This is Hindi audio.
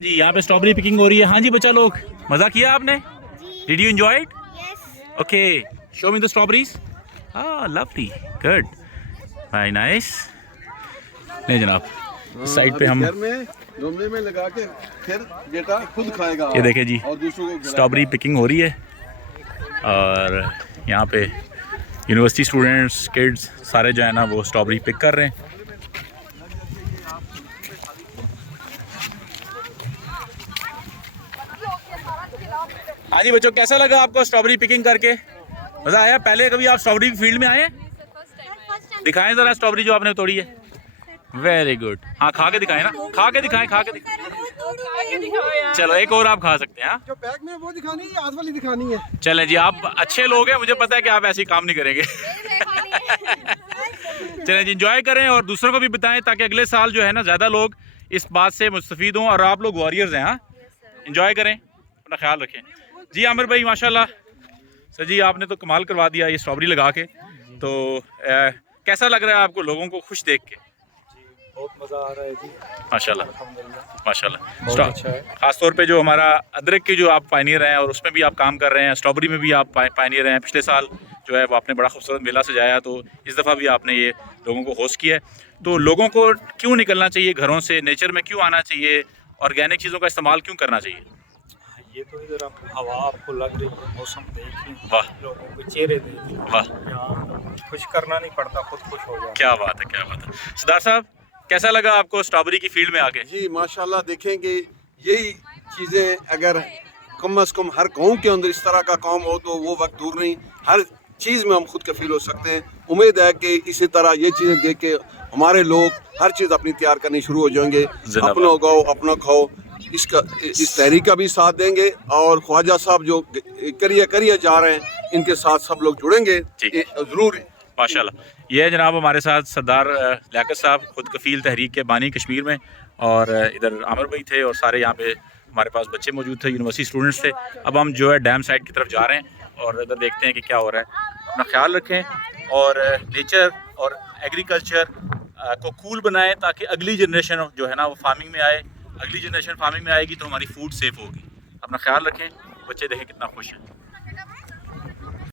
जी यहाँ पे स्ट्रॉबेरी पिकिंग हो रही है। हाँ जी बच्चा लोग, मज़ा किया आपने? Did you enjoy it? Okay, show me the strawberries. हाँ लवली, गुड, वेरी नाइस। नहीं जनाब, इस साइड पे हम घर में गमले में लगा के फिर बेटा खुद खाएगा। ये देखे जी, और दूसरों को स्ट्रॉबेरी पिकिंग हो रही है और यहाँ पे यूनिवर्सिटी स्टूडेंट्स, किड्स सारे जो है ना वो स्ट्रॉबेरी पिक कर रहे हैं। हाँ जी बच्चों, कैसा लगा आपको स्ट्रॉबेरी पिकिंग करके? मज़ा आया? पहले कभी आप स्ट्रॉबेरी फील्ड में आए हैं? दिखाएं ज़रा स्ट्रॉबेरी जो आपने तोड़ी है। वेरी गुड, हाँ खा के दिखाएं ना, खा के दिखाएं, खा के दिखाएं। चलो एक और आप खा सकते हैं। हाँ जो बैग में वो दिखानी है, आज वाली दिखानी है। चलें जी, आप अच्छे लोग हैं, मुझे पता है कि आप ऐसे ही काम नहीं करेंगे। चलें जी, इंजॉय करें और दूसरों को भी बताएं ताकि अगले साल जो है ना ज़्यादा लोग इस बात से मुस्तफ़ीद हों। और आप लोग वॉरियर्स हैं। हाँ इंजॉय करें, अपना ख्याल रखें। जी आमिर भाई माशाल्लाह सर जी, आपने तो कमाल करवा दिया ये स्ट्रॉबेरी लगा के। तो कैसा लग रहा है आपको लोगों को खुश देख के? बहुत मज़ा आ रहा है जी, माशाल्लाह माशाल्लाह। अच्छा है। खास तौर पे जो हमारा अदरक के जो आप पायनियर हैं और उसमें भी आप काम कर रहे हैं, स्ट्रॉबेरी में भी आप पायनियर हैं। पिछले साल जो है वो आपने बड़ा खूबसूरत मेला सजाया, तो इस दफ़ा भी आपने ये लोगों को होस्ट किया है। तो लोगों को क्यों निकलना चाहिए घरों से, नेचर में क्यों आना चाहिए, ऑर्गेनिक चीज़ों का इस्तेमाल क्यों करना चाहिए? ये तो इधर आपको हवा आपको लग रही है, मौसम देखिए, वाह लोगों के चेहरे देखिए, वाह, यहाँ कुछ करना नहीं पड़ता, खुद खुश हो जाता। क्या बात है, क्या बात है। सरदार साहब कैसा लगा आपको स्ट्रॉबेरी की फील्ड में आके? जी माशाल्लाह, देखेंगे यही चीज़ें अगर कम अज़ कम हर गांव के अंदर इस तरह का काम हो तो वो वक्त दूर नहीं, हर चीज़ में हम खुद कफील हो सकते हैं। उम्मीद है कि इसी तरह ये चीज़ें देख के हमारे लोग हर चीज़ अपनी तैयार करनी शुरू हो जाएंगे। अपना उगाओ अपना खाओ, इसका इस तहरीक का भी साथ देंगे और ख्वाजा साहब जो करिए जा रहे हैं इनके साथ सब लोग जुड़ेंगे ज़रूर। माशाल्लाह। ये है जनाब हमारे साथ सरदार लियाकत साहब, खुद कफील तहरीक के बानी कश्मीर में, और इधर आमिर भाई थे और सारे यहाँ पे हमारे पास बच्चे मौजूद थे, यूनिवर्सिटी स्टूडेंट्स थे। अब हम जो है डैम साइड की तरफ जा रहे हैं और इधर देखते हैं कि क्या हो रहा है। अपना ख्याल रखें और नेचर और एग्रीकल्चर को कूल बनाएं ताकि अगली जनरेशन जो है ना वो फार्मिंग में आए। अगली जनरेशन फार्मिंग में आएगी तो हमारी फूड सेफ होगी। अपना ख्याल रखें। बच्चे देखें कितना खुश हैं।